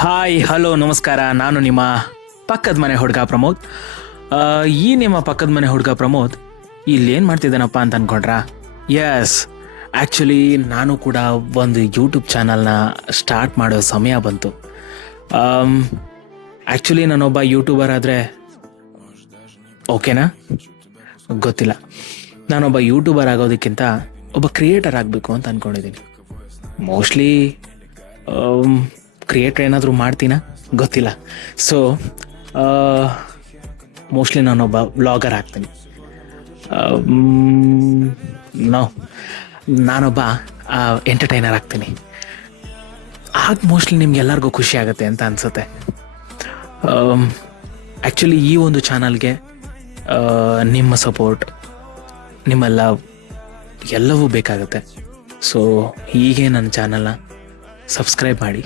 Hi hello ನಮಸ್ಕಾರ. ನಾನು ನಿಮ್ಮ ಪಕ್ಕದ ಮನೆ ಹುಡುಗ ಪ್ರಮೋದ್. ಈ ನಿಮ್ಮ ಪಕ್ಕದ ಮನೆ ಹುಡುಗ ಪ್ರಮೋದ್ ಇಲ್ಲೇನು ಮಾಡ್ತಿದ್ದಾನಪ್ಪ ಅಂತ ಅಂದ್ಕೊಂಡ್ರಾ? ಎಸ್, ಆ್ಯಕ್ಚುಲಿ ನಾನು ಕೂಡ ಒಂದು ಯೂಟ್ಯೂಬ್ ಚಾನಲ್ನ ಸ್ಟಾರ್ಟ್ ಮಾಡೋ ಸಮಯ ಬಂತು. ಆ್ಯಕ್ಚುಲಿ ನಾನೊಬ್ಬ ಯೂಟ್ಯೂಬರ್ ಆದರೆ ಓಕೆನಾ ಗೊತ್ತಿಲ್ಲ. ನಾನೊಬ್ಬ ಯೂಟ್ಯೂಬರ್ ಆಗೋದಕ್ಕಿಂತ ಒಬ್ಬ ಕ್ರಿಯೇಟರ್ ಆಗಬೇಕು ಅಂತ ಅಂದ್ಕೊಂಡಿದ್ದೀನಿ. ಮೋಸ್ಟ್ಲಿ ಕ್ರಿಯೇಟ್ರ್ ಏನಾದರೂ ಮಾಡ್ತೀನಾ ಗೊತ್ತಿಲ್ಲ. ಸೊ ಮೋಸ್ಟ್ಲಿ ನಾನೊಬ್ಬ ವ್ಲಾಗರ್ ಆಗ್ತೀನಿ. ನಾನೊಬ್ಬ ಎಂಟರ್ಟೈನರ್ ಆಗ್ತೀನಿ. ಆಗ ಮೋಸ್ಟ್ಲಿ ನಿಮ್ಗೆಲ್ಲರಿಗೂ ಖುಷಿ ಆಗುತ್ತೆ ಅಂತ ಅನಿಸುತ್ತೆ. ಆ್ಯಕ್ಚುಲಿ ಈ ಒಂದು ಚಾನಲ್ಗೆ ನಿಮ್ಮ ಸಪೋರ್ಟ್, ನಿಮ್ಮ ಲವ್ ಎಲ್ಲವೂ ಬೇಕಾಗುತ್ತೆ. ಸೊ ಹೀಗೆ ನನ್ನ ಚಾನಲ್ನ ಸಬ್ಸ್ಕ್ರೈಬ್ ಮಾಡಿ.